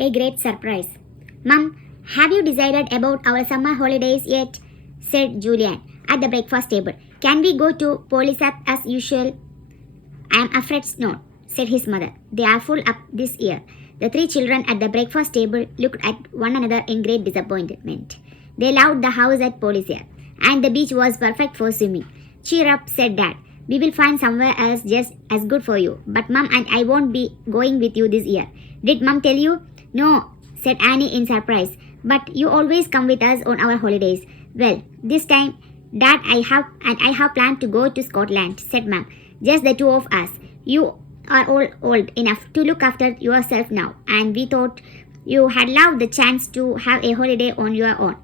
A great surprise. Mum, have you decided about our summer holidays yet? Said Julian at the breakfast table. Can we go to Polisat as usual? I am afraid not, said his mother. They are full up this year. The three children at the breakfast table looked at one another in great disappointment. They loved the house at Polisat, and the beach was perfect for swimming. Cheer up, said Dad. We will find somewhere else just as good for you. But Mum and I won't be going with you this year. Did Mum tell you? No, said Annie in surprise. But you always come with us on our holidays. Well, this time, Dad, I have planned to go to Scotland, said Mum. Just the two of us. You are all old enough to look after yourself now, and we thought you had loved the chance to have a holiday on your own.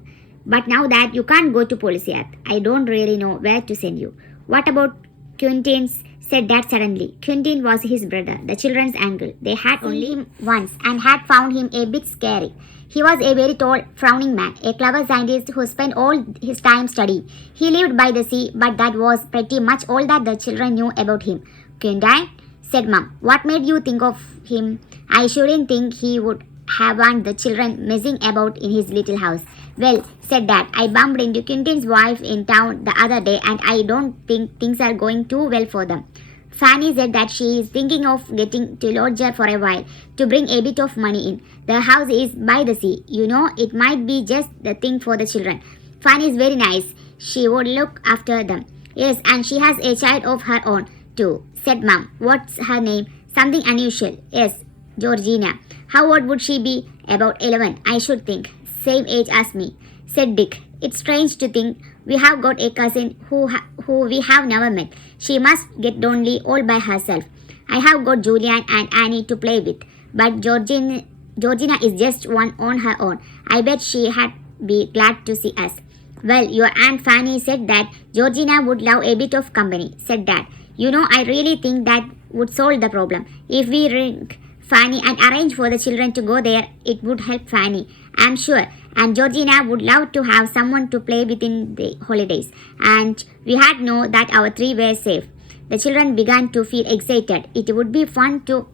But now that you can't go to Polisat, I don't really know where to send you. What about Quentin's? Said Dad suddenly. Quentin was his brother, the children's uncle. They had only him once and had found him a bit scary. He was a very tall, frowning man, a clever scientist who spent all his time studying. He lived by the sea, but that was pretty much all that the children knew about him. Quentin? Said Mum. What made you think of him? I shouldn't think he would have want the children messing about in his little house. Well, said Dad, I bumped into Quentin's wife in town the other day and I don't think things are going too well for them. Fanny said that she is thinking of getting to lodger for a while to bring a bit of money in. The house is by the sea. You know, it might be just the thing for the children. Fanny is very nice. She would look after them. Yes, and she has a child of her own, too, said Mum. What's her name? Something unusual. Yes, Georgina. How old would she be? About 11, I should think. Same age as me, said Dick. It's strange to think we have got a cousin who we have never met. She must get lonely all by herself. I have got Julian and Annie to play with, but Georgina is just one on her own. I bet she had be glad to see us. Well, your Aunt Fanny said that Georgina would love a bit of company, said Dad. You know, I really think that would solve the problem. If we ring Fanny and arrange for the children to go there, it would help Fanny, I'm sure. And Georgina would love to have someone to play with in the holidays. And we had know that our three were safe. The children began to feel excited. It would be fun to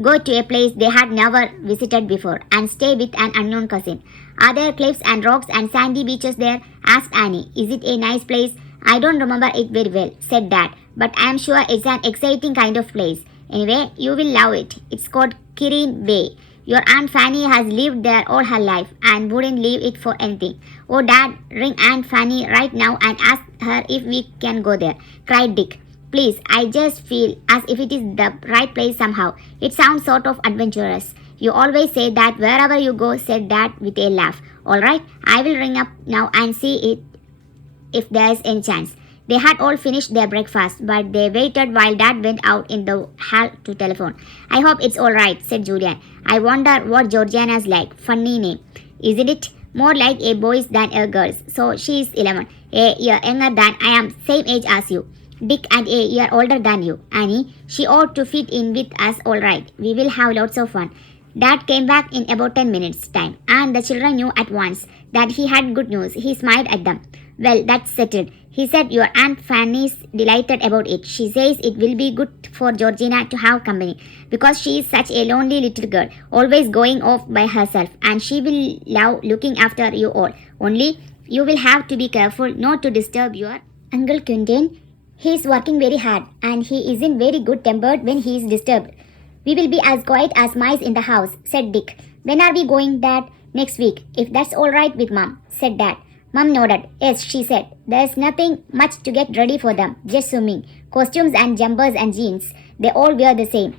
go to a place they had never visited before and stay with an unknown cousin. Are there cliffs and rocks and sandy beaches there? Asked Annie. Is it a nice place? I don't remember it very well, said Dad. But I am sure it's an exciting kind of place. Anyway, you will love it. It's called Kirin Bay. Your Aunt Fanny has lived there all her life and wouldn't leave it for anything. Oh, Dad, ring Aunt Fanny right now and ask her if we can go there, cried Dick. Please, I just feel as if it is the right place somehow. It sounds sort of adventurous. You always say that wherever you go, said Dad with a laugh. All right, I will ring up now and see if there's any chance. They had all finished their breakfast, but they waited while Dad went out in the hall to telephone. I hope it's all right, said Julian. I wonder what Georgiana's like. Funny name, isn't it? More like a boy's than a girl's. So she's 11, a year younger than I am, same age as you. Dick, and a year older than you. Annie, she ought to fit in with us all right. We will have lots of fun. Dad came back in about 10 minutes' time, and the children knew at once that he had good news. He smiled at them. Well, that's settled. He said your Aunt Fanny's delighted about it. She says it will be good for Georgina to have company because she is such a lonely little girl, always going off by herself, and she will love looking after you all. Only you will have to be careful not to disturb your Uncle Quentin. He is working very hard and he isn't very good tempered when he is disturbed. We will be as quiet as mice in the house, said Dick. When are we going, Dad? Next week, if that's all right with Mum, said Dad. Mum nodded. Yes, she said. There's nothing much to get ready for them. Just swimming. Costumes and jumpers and jeans. They all wear the same.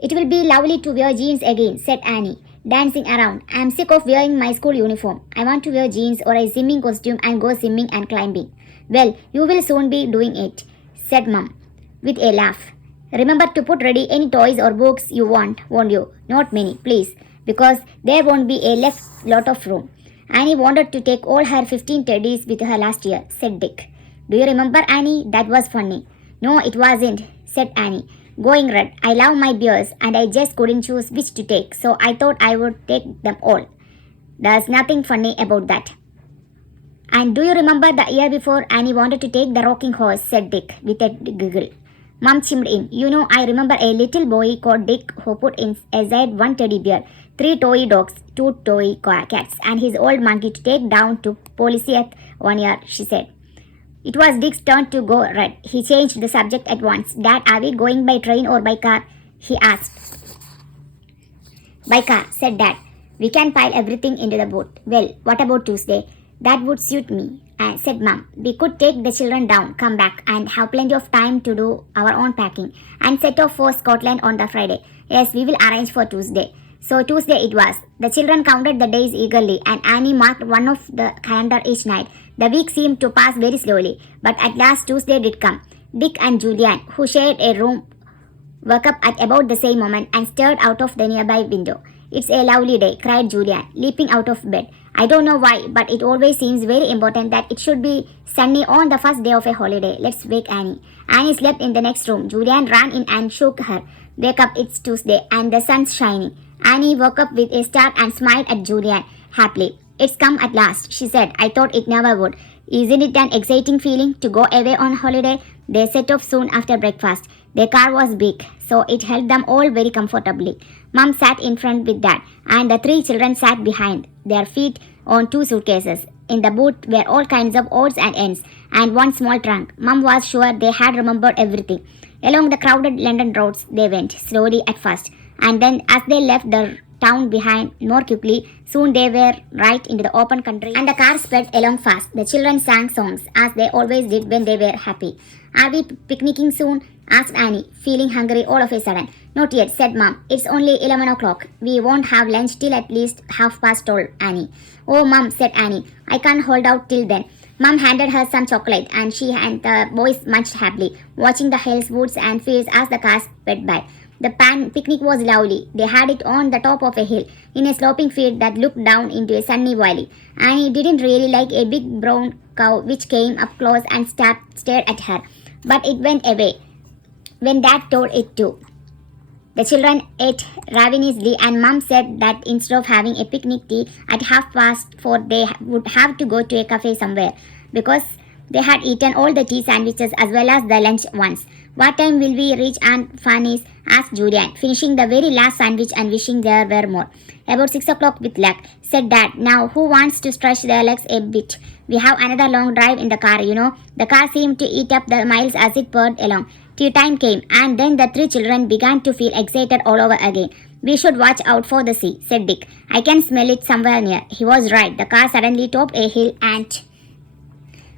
It will be lovely to wear jeans again, said Annie, dancing around. I'm sick of wearing my school uniform. I want to wear jeans or a swimming costume and go swimming and climbing. Well, you will soon be doing it, said Mum, with a laugh. Remember to put ready any toys or books you want, won't you? Not many, please, because there won't be a lot of room. Annie wanted to take all her 15 teddies with her last year, said Dick. Do you remember, Annie? That was funny. No, it wasn't, said Annie, going red. I love my bears and I just couldn't choose which to take, so I thought I would take them all. There's nothing funny about that. And do you remember the year before Annie wanted to take the rocking horse, said Dick with a giggle. Mom chimed in. You know, I remember a little boy called Dick who put in aside one teddy bear, three toy dogs, two toy cats, and his old monkey to take down to Policeth one year, she said. It was Dick's turn to go red. He changed the subject at once. Dad, are we going by train or by car? He asked. By car, said Dad. We can pile everything into the boat. Well, what about Tuesday? That would suit me, said Mom. We could take the children down, come back, and have plenty of time to do our own packing, and set off for Scotland on the Friday. Yes, we will arrange for Tuesday. So Tuesday it was. The children counted the days eagerly, and Annie marked one of the calendar each night. The week seemed to pass very slowly, but at last Tuesday did come. Dick and Julian, who shared a room, woke up at about the same moment and stared out of the nearby window. It's a lovely day, cried Julian, leaping out of bed. I don't know why, but it always seems very important that it should be sunny on the first day of a holiday. Let's wake Annie. Annie slept in the next room. Julian ran in and shook her. Wake up, it's Tuesday, and the sun's shining. Annie woke up with a start and smiled at Julian happily. It's come at last, she said. I thought it never would. Isn't it an exciting feeling to go away on holiday? They set off soon after breakfast. Their car was big, so it held them all very comfortably. Mom sat in front with Dad, and the three children sat behind, their feet on two suitcases. In the boot were all kinds of odds and ends, and one small trunk. Mom was sure they had remembered everything. Along the crowded London roads they went, slowly at first, and then as they left the town behind more quickly, soon they were right into the open country, and the car sped along fast. The children sang songs, as they always did when they were happy. Are we picnicking soon? Asked Annie, feeling hungry all of a sudden. Not yet, said Mom. It's only 11 o'clock. We won't have lunch till at least 12:30, Annie. Oh, Mom, said Annie. I can't hold out till then. Mom handed her some chocolate, and she and the boys munched happily, watching the hills, woods, and fields as the cars sped by. The picnic was lovely. They had it on the top of a hill, in a sloping field that looked down into a sunny valley. Annie didn't really like a big brown cow which came up close and stared at her, but it went away when Dad told it to. The children ate ravenously, and Mom said that instead of having a picnic tea at 4:30, they would have to go to a cafe somewhere, because they had eaten all the tea sandwiches as well as the lunch ones. What time will we reach Aunt Fanny's? Asked Julian, finishing the very last sandwich and wishing there were more. About 6 o'clock with luck, said Dad. Now who wants to stretch their legs a bit? We have another long drive in the car, you know. The car seemed to eat up the miles as it purred along. Tea time came, and then the three children began to feel excited all over again. We should watch out for the sea, said Dick. I can smell it somewhere near. He was right. The car suddenly topped a hill, and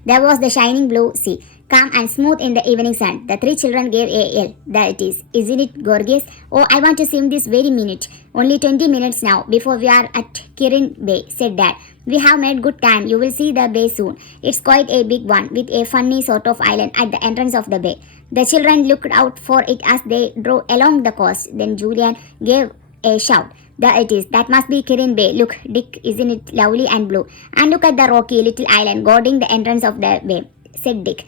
there was the shining blue sea, calm and smooth in the evening sun. The three children gave a yell. There it is. Isn't it gorgeous? Oh, I want to swim this very minute. Only 20 minutes now, before we are at Kirin Bay, said Dad. We have made good time. You will see the bay soon. It's quite a big one, with a funny sort of island at the entrance of the bay. The children looked out for it as they drove along the coast. Then Julian gave a shout. There it is. That must be Kirin Bay. Look, Dick, isn't it lovely and blue? And look at the rocky little island guarding the entrance of the bay, said Dick.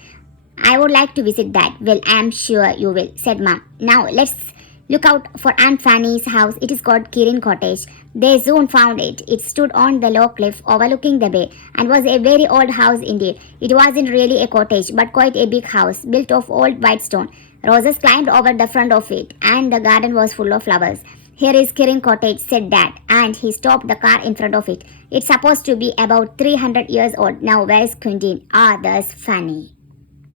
I would like to visit that. Well, I am sure you will, said Mom. Now let's look out for Aunt Fanny's house. It is called Kirin Cottage. They soon found it. It stood on the low cliff overlooking the bay, and was a very old house indeed. It wasn't really a cottage, but quite a big house, built of old white stone. Roses climbed over the front of it, and the garden was full of flowers. Here is Kirin Cottage, said Dad, and he stopped the car in front of it. It's supposed to be about 300 years old. Now where is Quentin? Ah, there's Fanny.